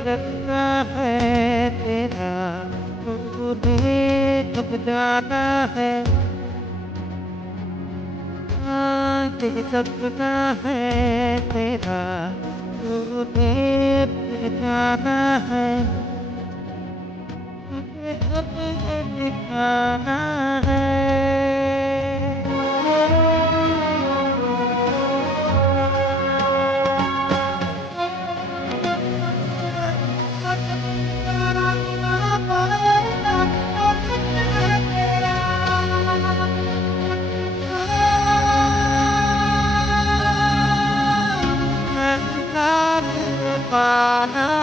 लगता है तेरा तूने कब जाना है ये सपना है तेरा तूने फिर जाना है तुझे अब ये दिखाना है पाना